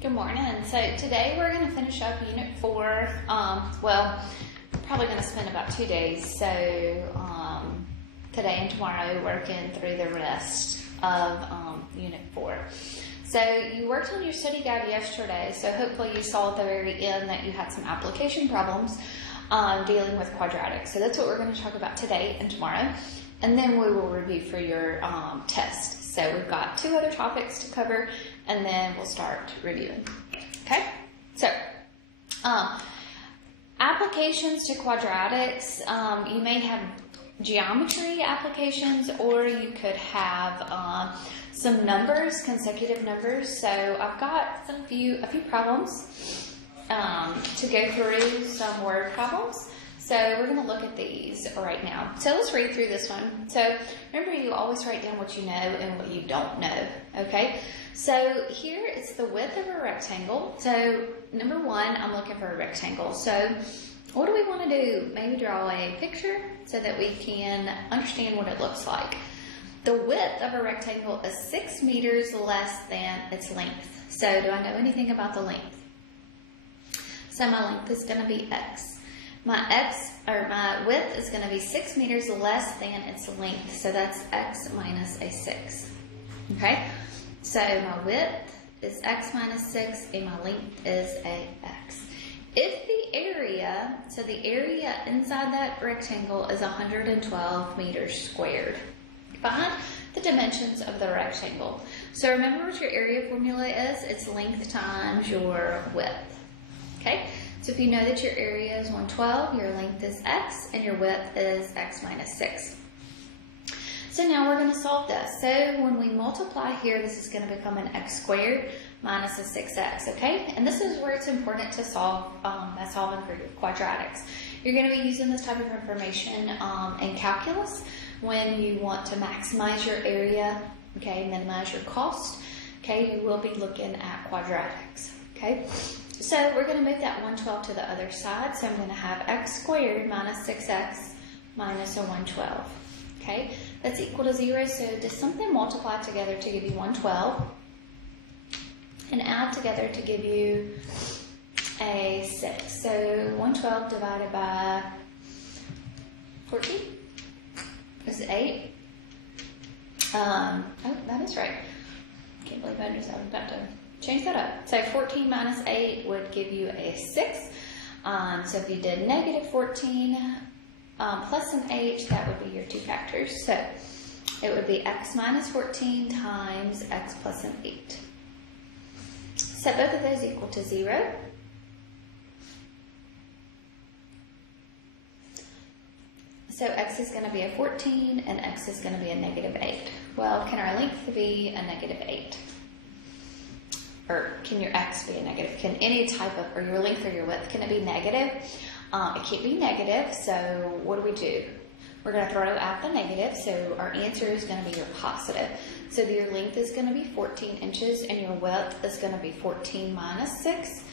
Good morning. So today we're going to finish up Unit 4. Well, probably going to spend about 2 days. So today and tomorrow working through the rest of Unit 4. So you worked on your study guide yesterday. So hopefully you saw at the very end that you had some application problems dealing with quadratics. So that's what we're going to talk about today and tomorrow. And then we will review for your test. So we've got 2 other topics to cover, and then we'll start reviewing. Okay? So, applications to quadratics, you may have geometry applications, or you could have some numbers, consecutive numbers. So I've got a few problems to go through, some word problems. So we're going to look at these right now. So let's read through this one. So remember, you always write down what you know and what you don't know, okay? So here it's the width of a rectangle. So number 1, I'm looking for a rectangle. So what do we want to do? Maybe draw a picture so that we can understand what it looks like. The width of a rectangle is 6 meters less than its length. So do I know anything about the length? So my length is going to be x. My width is going to be 6 meters less than its length, so that's x minus a 6. Okay, so my width is x minus 6, and my length is a x. If the area, so the area inside that rectangle is 112 meters squared. Find the dimensions of the rectangle. So remember what your area formula is? It's length times your width. Okay. So if you know that your area is 112, your length is x, and your width is x minus 6. So now we're going to solve this. So when we multiply here, this is going to become an x squared minus a 6x, okay? And this is where it's important to solve by solving for your quadratics. You're going to be using this type of information in calculus when you want to maximize your area, okay, minimize your cost, okay? You will be looking at quadratics, okay? So we're going to move that 112 to the other side. So I'm going to have x squared minus 6x minus a 112. Okay, that's equal to 0. So does something multiply together to give you 112 and add together to give you a 6. So 112 divided by 14 is 8. Oh, that is right. Can't believe I was about to change that up. So 14 minus 8 would give you a 6. So if you did negative 14 plus an 8, that would be your 2 factors. So it would be x minus 14 times x plus an 8. Set both of those equal to 0. So x is going to be a 14 and x is going to be a negative 8. Well, can our length be a negative 8? Or can your x be a negative? Can any type of, or your length or your width, can it be negative? It can't be negative, so what do? We're going to throw out the negative, so our answer is going to be your positive. So your length is going to be 14 inches, and your width is going to be 14 minus 6,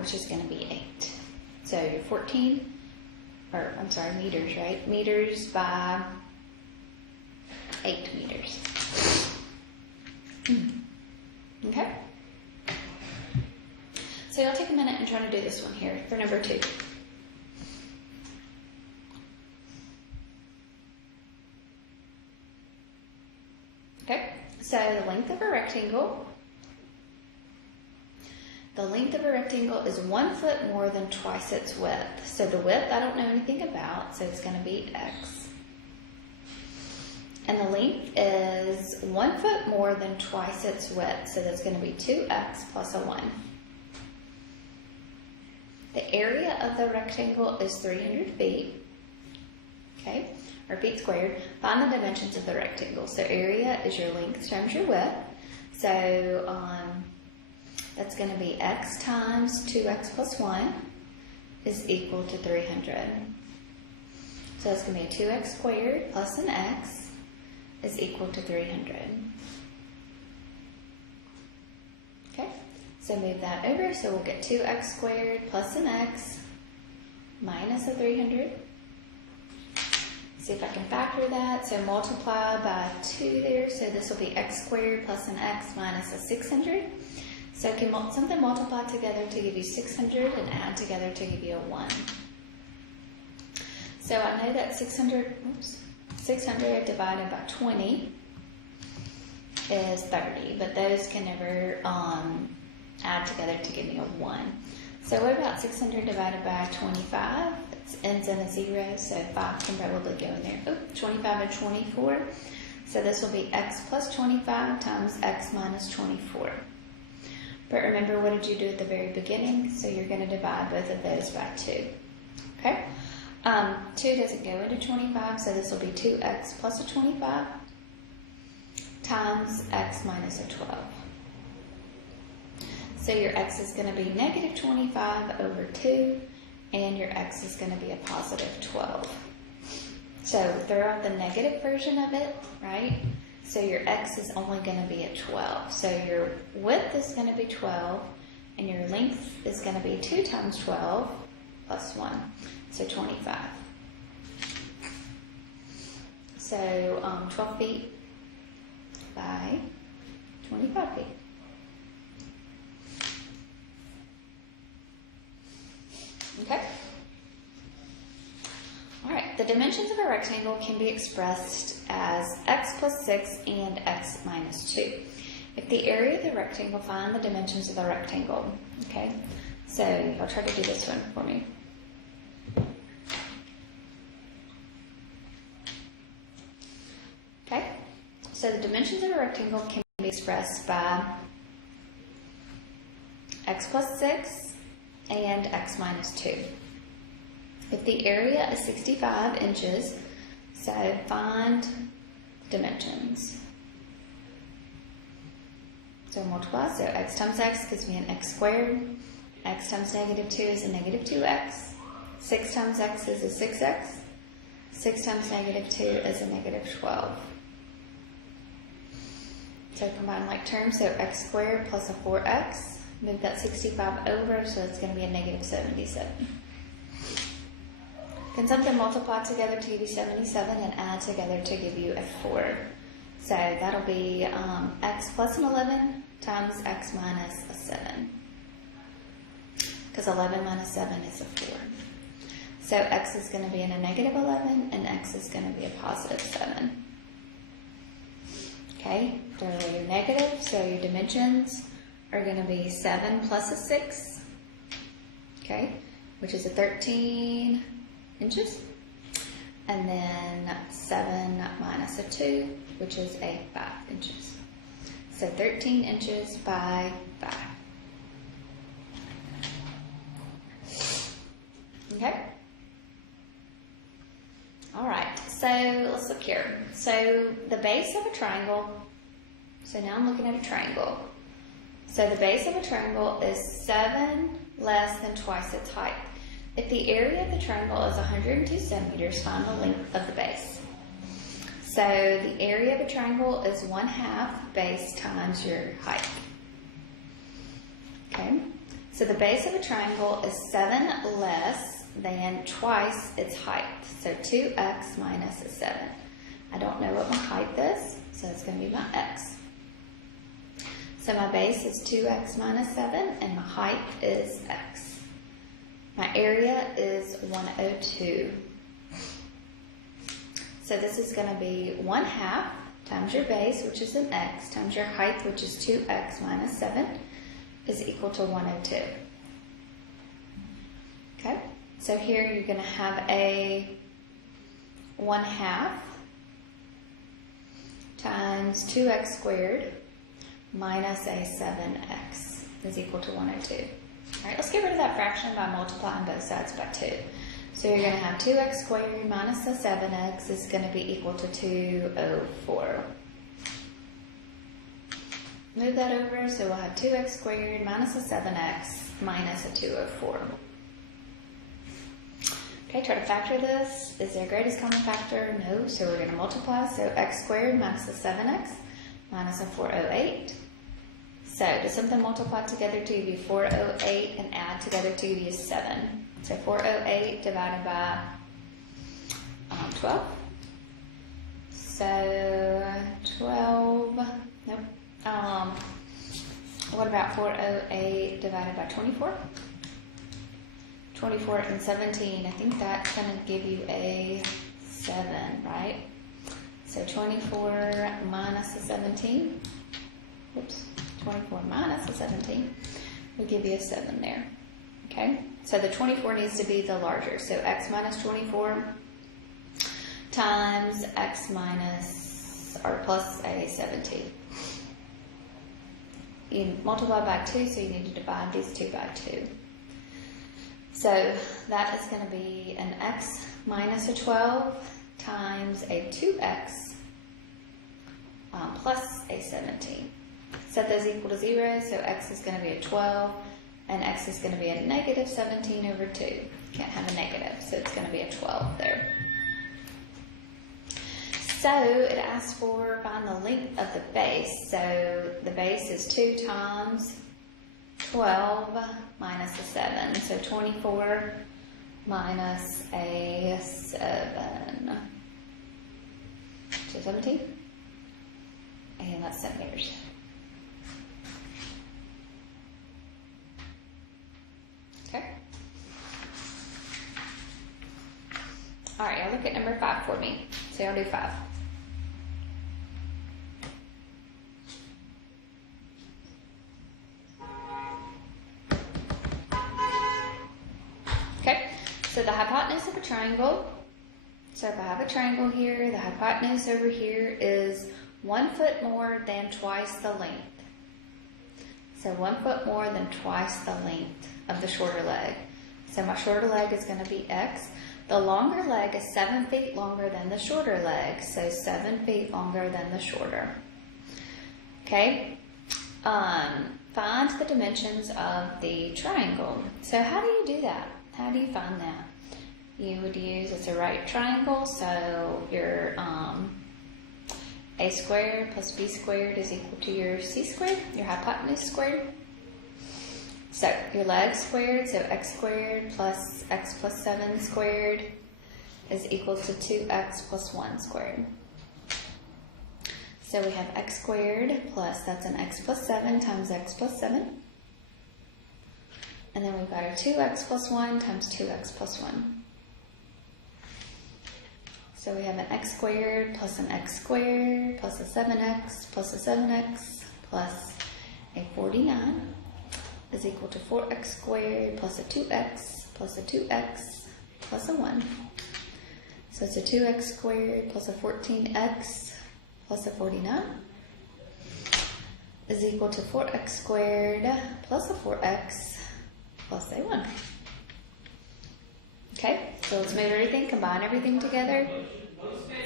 which is going to be 8. So your 14, or I'm sorry, meters, right? Meters by 8 meters. Okay? So I'll take a minute and try to do this one here for number 2. Okay, so the length of a rectangle. The length of a rectangle is 1 foot more than twice its width. So the width I don't know anything about, so it's going to be x. And the length is 1 foot more than twice its width, so that's going to be 2x plus a 1. The area of the rectangle is 300 feet, okay, or feet squared. Find the dimensions of the rectangle. So area is your length times your width. So that's going to be x times 2x plus 1 is equal to 300. So it's going to be 2x squared plus an x is equal to 300. Okay. So move that over, so we'll get 2x squared plus an x minus a 300. See if I can factor that. So multiply by 2 there, so this will be x squared plus an x minus a 600. So can something multiply together to give you 600 and add together to give you a 1? So I know that 600 divided by 20 is 30, but those can never add together to give me a 1. So what about 600 divided by 25? It ends in a 0, so 5 can probably go in there. Oh, 25 and 24. So this will be x plus 25 times x minus 24. But remember, what did you do at the very beginning? So you're going to divide both of those by 2. Okay? 2 doesn't go into 25, so this will be 2x plus a 25 times x minus a 12. So your x is going to be negative 25 over 2, and your x is going to be a positive 12. So throw out the negative version of it, right? So your x is only going to be at 12. So your width is going to be 12, and your length is going to be 2 times 12 plus 1, so 25. So 12 feet by 25 feet. Okay? Alright, the dimensions of a rectangle can be expressed as x plus 6 and x minus 2. If the area of the rectangle, find the dimensions of the rectangle. Okay? So I'll try to do this one for me. Okay? So the dimensions of a rectangle can be expressed by x plus 6 and x minus 2. If the area is 65 inches, so find dimensions. So multiply, so x times x gives me an x squared. X times negative 2 is a negative 2x. 6 times x is a 6x. 6 times negative 2 is a negative 12. So combine like terms, so x squared plus a 4x. Move that 65 over, so it's going to be a negative 77. Can something multiply together to give you 77 and add together to give you a 4? So that'll be x plus an 11 times x minus a 7. Because 11 minus 7 is a 4. So x is going to be in a negative 11 and x is going to be a positive 7. Okay, throw away your negative, so your dimensions are going to be 7 plus a 6, okay, which is a 13 inches, and then 7 minus a 2, which is a 5 inches. So 13 inches by 5. Okay? All right, so let's look here. So the base of a triangle, so now I'm looking at a triangle. So the base of a triangle is 7 less than twice its height. If the area of the triangle is 102 centimeters, find the length of the base. So the area of a triangle is 1/2 base times your height. Okay, so the base of a triangle is 7 less than twice its height. So 2x minus a 7. I don't know what my height is, so it's going to be my x. So my base is 2x minus 7, and my height is x. My area is 102. So this is going to be 1/2 times your base, which is an x, times your height, which is 2x minus 7, is equal to 102. Okay, so here you're going to have a 1/2 times 2x squared minus a 7x is equal to 102. All right, let's get rid of that fraction by multiplying both sides by 2. So you're going to have 2x squared minus the 7x is going to be equal to 204. Move that over, so we'll have 2x squared minus a 7x minus a 204. Okay, try to factor this. Is there a greatest common factor? No, so we're going to multiply. So x squared minus the 7x minus a 408. So does something multiply together to give you 408 and add together to give you 7? So 408 divided by 12. So 12, nope. What about 408 divided by 24? 24 and 17, I think that's going to give you a 7, right? So 24 minus a 17, oops, 24 minus a 17 will give you a 7 there, okay? So the 24 needs to be the larger, so x minus 24 times x minus, or plus a 17. You multiply by 2, so you need to divide these two by 2. So that is going to be an x minus a 12 times a 2x plus a 17. Set those equal to 0, so x is going to be a 12, and x is going to be a negative 17 over 2. Can't have a negative, so it's going to be a 12 there. So it asks for find the length of the base. So the base is 2 times 12 minus a 7. So 24 minus a 7. So 17. And that's centimeters. Okay. All right, y'all look at number 5 for me. So y'all do 5. Okay, so the hypotenuse of a triangle. So if I have a triangle here, the hypotenuse over here is 1 foot more than twice the length. So 1 foot more than twice the length of the shorter leg. So my shorter leg is going to be x. The longer leg is 7 feet longer than the shorter leg. So 7 feet longer than the shorter. Okay. Find the dimensions of the triangle. So how do you do that? How do you find that? You would use, it's a right triangle, so your a squared plus b squared is equal to your c squared, your hypotenuse squared. So your leg squared, so x squared plus x plus 7 squared is equal to 2x plus 1 squared. So we have x squared plus, that's an x plus 7 times x plus 7. And then we've got our 2x plus 1 times 2x plus 1. So we have an x squared plus an x squared plus a 7x plus a 7x plus a 49 is equal to 4x squared plus a 2x plus a 2x plus a 1. So it's a 2x squared plus a 14x plus a 49 is equal to 4x squared plus a 4x plus a 1. Okay, so let's move everything, combine everything together.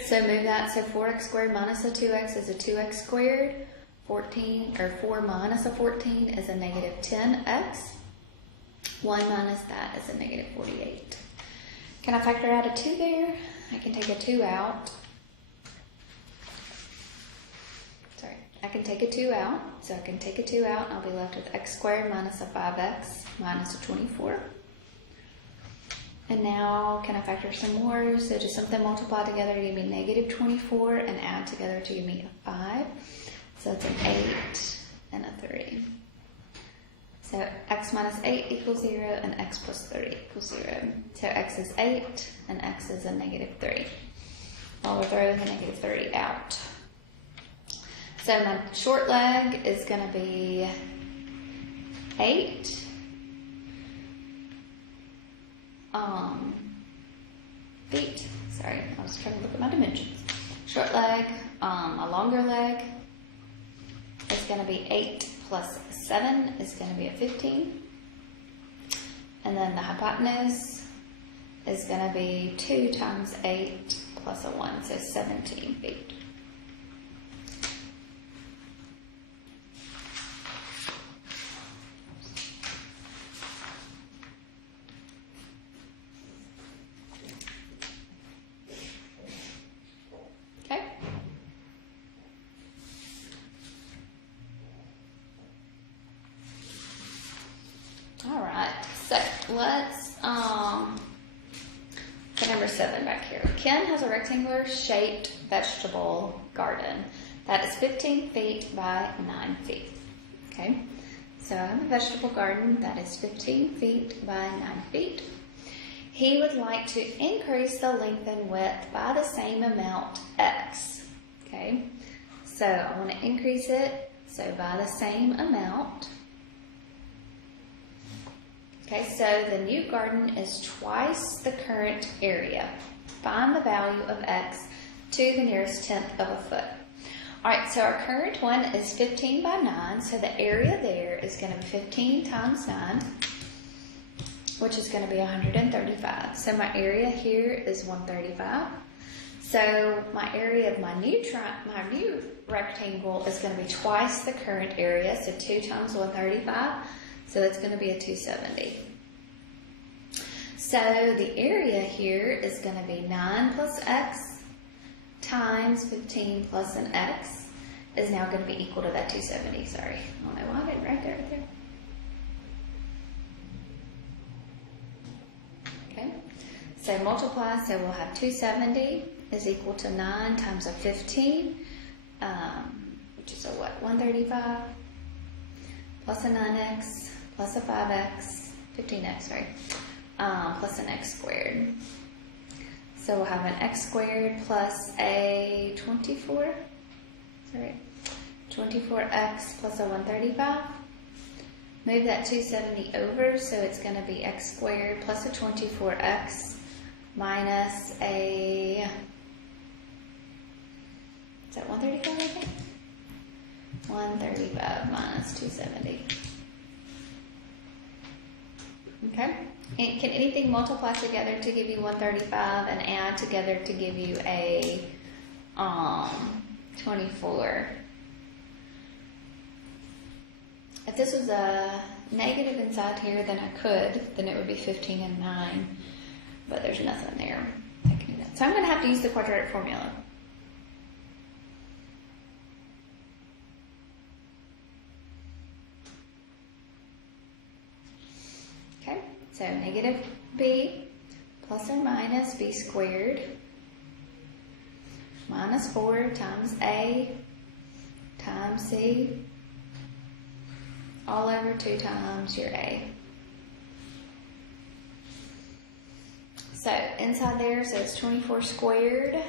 So move that, so 4x squared minus a 2x is a 2x squared. 14, or 4 minus a 14 is a negative 10x. 1 minus that is a negative 48. Can I factor out a 2 there? I can take a 2 out. Sorry, I can take a 2 out. So I can take a 2 out and I'll be left with x squared minus a 5x minus a 24. And now, can I factor some more? So just something multiply together to give me negative 24 and add together to give me a 5. So it's an 8 and a 3. So x minus 8 equals 0 and x plus 30 equals 0. So x is 8 and x is a negative 3. I'll throw the negative 30 out. So my short leg is going to be 8 feet. Sorry, I was trying to look at my dimensions. Short leg, a longer leg is going to be 8 plus 7 is going to be a 15. And then the hypotenuse is going to be 2 times 8 plus a 1, so 17 feet. Let's put number 7 back here. Ken has a rectangular shaped vegetable garden that is 15 feet by 9 feet. Okay, So I have a vegetable garden that is 15 feet by 9 feet. He would like to increase the length and width by the same amount, x. Okay, so I want to increase it, so by the same amount. Okay, so the new garden is twice the current area. Find the value of x to the nearest tenth of a foot. All right, so our current one is 15 by 9, so the area there is going to be 15 times 9, which is going to be 135. So my area here is 135. So my area of my new rectangle is going to be twice the current area, so 2 times 135, so that's going to be a 270. So the area here is going to be 9 plus x times 15 plus an x is now going to be equal to that 270. Sorry, I don't know why I didn't write that right there. Okay, so multiply, so we'll have 270 is equal to 9 times a 15, which is a what, 135, plus a 9x, plus a 5x, 15x, sorry, plus an x squared. So we'll have an x squared plus a 24, sorry, 24x plus a 135. Move that 270 over, so it's going to be x squared plus a 24x minus a, is that 135 I think? 135 minus 270. Okay, and can anything multiply together to give you 135 and add together to give you a 24? If this was a negative inside here, then I could, then it would be 15 and 9, but there's nothing there. So I'm going to have to use the quadratic formula. Okay, so negative b plus or minus b squared minus 4 times a times c all over 2 times your a. So inside there says 24 squared.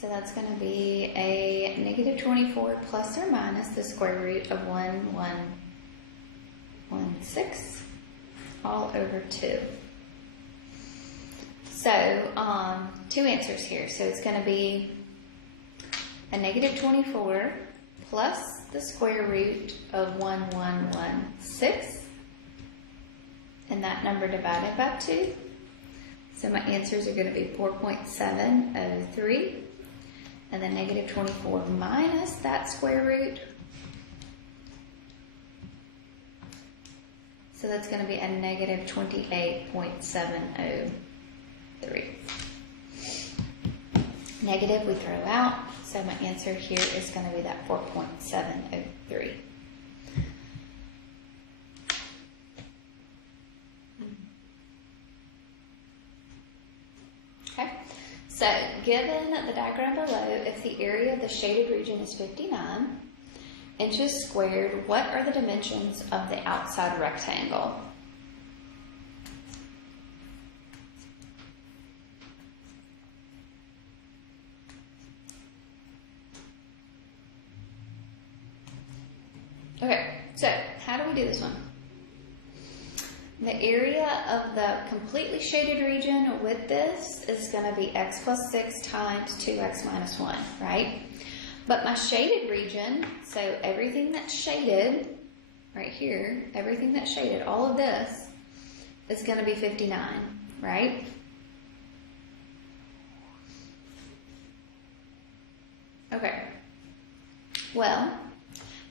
So that's going to be a negative 24 plus or minus the square root of 1116 all over 2. So, 2 answers here. So it's going to be a negative 24 plus the square root of 1116, and that number divided by 2. So my answers are going to be 4.703, and then negative 24 minus that square root. So that's going to be a negative 28.703. Negative we throw out, so my answer here is going to be that 4.703. Okay, so given the diagram below, if the area of the shaded region is 59 inches squared, what are the dimensions of the outside rectangle? Okay, so how do we do this one? The area of the completely shaded region with this is going to be x plus 6 times 2x minus 1, right? But my shaded region, so everything that's shaded, right here, everything that's shaded, all of this, is going to be 59, right? Okay, well,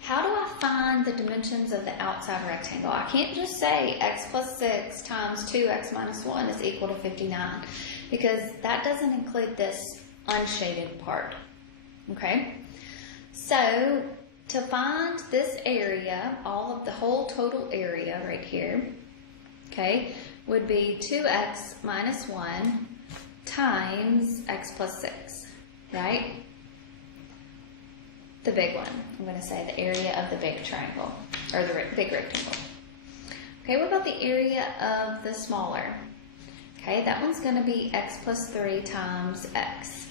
how do I find the dimensions of the outside rectangle? I can't just say x plus 6 times 2x minus 1 is equal to 59, because that doesn't include this unshaded part, okay? So, to find this area, all of the whole total area right here, okay, would be 2x minus 1 times x plus 6, right? The big one. I'm going to say the area of the big triangle, or the big rectangle. Okay, what about the area of the smaller? Okay, that one's going to be x plus 3 times x.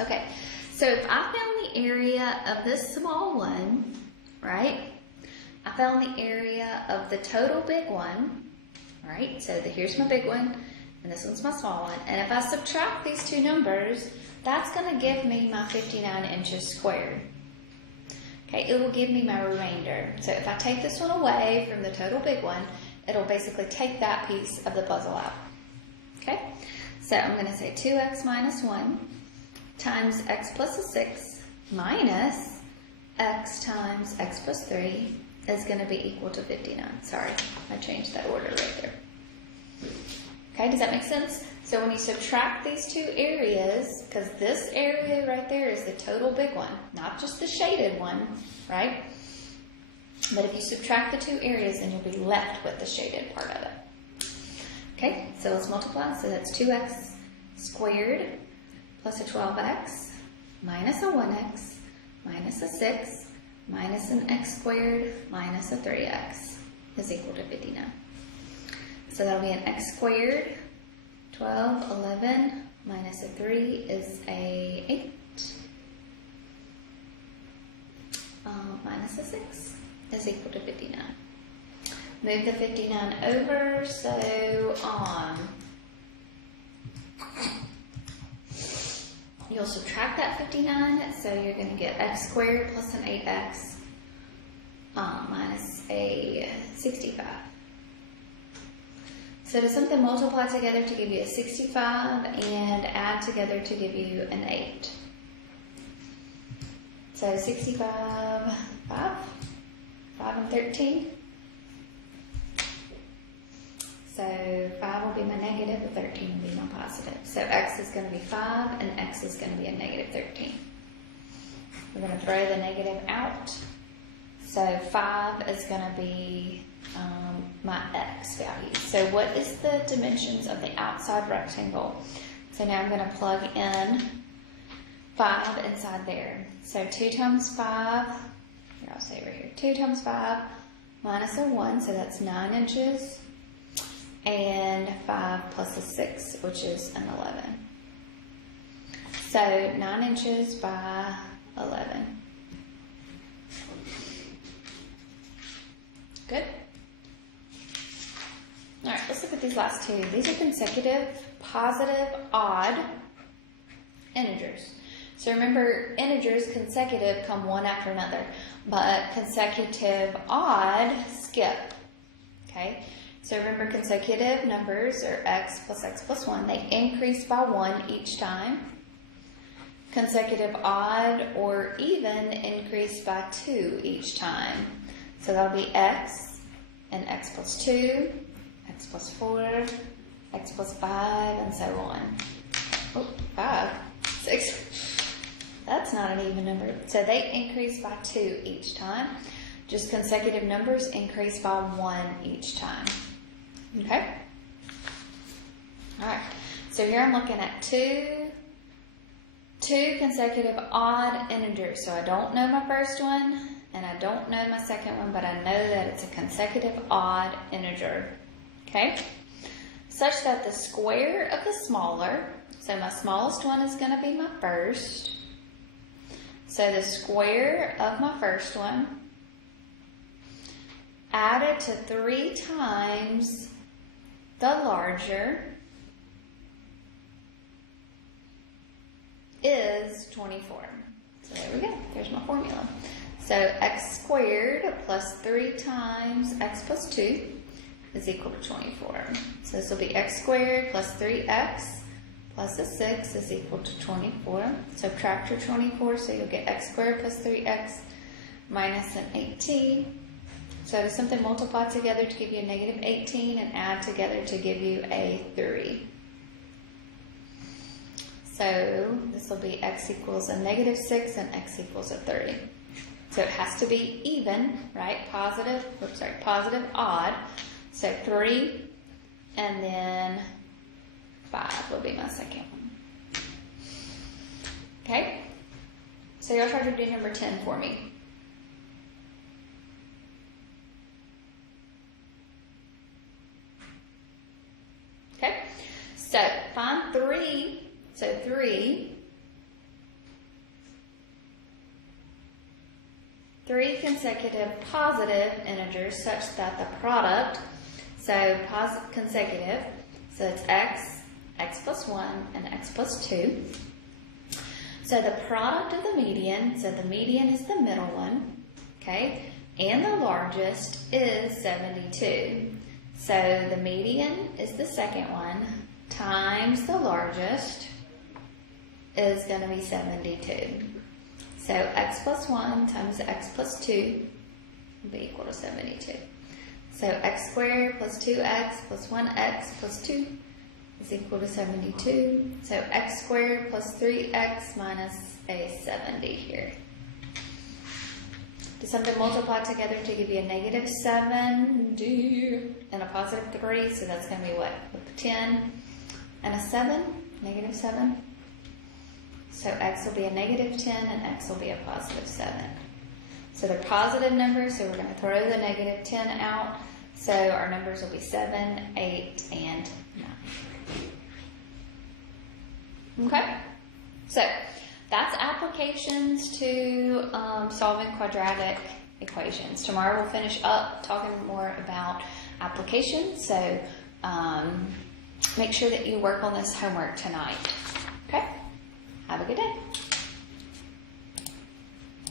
Okay, so if I found the area of this small one, right? I found the area of the total big one, right? So here's my big one, and this one's my small one. And if I subtract these two numbers, that's going to give me my 59 inches squared. Okay, it will give me my remainder. So if I take this one away from the total big one, it'll basically take that piece of the puzzle out. Okay, so I'm going to say 2x minus 1 times x plus a 6 minus x times x plus 3 is going to be equal to 59. Sorry, I changed that order right there. Okay, does that make sense? So when you subtract these two areas, because this area right there is the total big one, not just the shaded one, right? But if you subtract the two areas, then you'll be left with the shaded part of it. Okay, so let's multiply. So that's 2x squared plus a 12x minus a 1x minus a 6 minus an x squared minus a 3x is equal to 59. So that'll be an x squared, 12, 11, minus a 3 is a 8, minus a 6 is equal to 59. Move the 59 over, so you'll subtract that 59, so you're going to get x squared plus an 8x minus a 65. So does something multiply together to give you a 65 and add together to give you an 8? So 65, 5 and 13. So 5 will be my negative, and 13 will be my positive. So x is going to be 5 and x is going to be a negative 13. We're going to throw the negative out. So 5 is going to be my x value. So what is the dimensions of the outside rectangle? So now I'm going to plug in 5 inside there. So 2 times 5, here I'll say right here, 2 times 5 minus a 1, so that's 9 inches, and 5 plus a 6, which is an 11. So 9 inches by 11. Good? All right, let's look at these last two. These are consecutive, positive, odd integers. So remember, integers consecutive come one after another, but consecutive odd skip. Okay? So remember, consecutive numbers are x plus 1. They increase by 1 each time. Consecutive odd or even increase by 2 each time. So that'll be x and x plus 2, x plus 4, x plus 5, and so on. Oh, 5, 6. That's not an even number. So they increase by 2 each time. Just consecutive numbers increase by 1 each time. Okay? All right. So here I'm looking at two consecutive odd integers. So I don't know my first one, and I don't know my second one, but I know that it's a consecutive odd integer. Okay? Such that the square of the smaller, so my smallest one is going to be my first. So the square of my first one added to 3 times the larger is 24. So there we go. There's my formula. So x squared plus 3 times x plus 2 is equal to 24. So this will be x squared plus 3x plus a 6 is equal to 24. Subtract your 24, so you'll get x squared plus 3x minus an 18. So does something multiply together to give you a negative 18 and add together to give you a 3? So this will be x equals a negative 6 and x equals a 30. So it has to be even, right? Positive, odd. So 3 and then 5 will be my second one. So y'all try to do number 10 for me. Okay, so find 3. So 3 consecutive positive integers such that the product, so consecutive, so it's x plus 1, and x plus 2. So the product of the median, so the median is the middle one, okay, and the largest is 72. So the median is the second one times the largest is going to be 72. So x plus 1 times x plus 2 will be equal to 72. So x squared plus 2x plus 1x plus 2 is equal to 72. So x squared plus 3x minus a 70 here. Did something multiply together to give you a negative 70 and a positive 3? So that's going to be what? 10 and a 7, negative 7. So x will be a negative 10 and x will be a positive 7. So they're positive numbers, so we're going to throw the negative 10 out. So our numbers will be 7, 8, and 9. Okay? So that's applications to solving quadratic equations. Tomorrow we'll finish up talking more about applications. So make sure that you work on this homework tonight. Okay? Have a good day.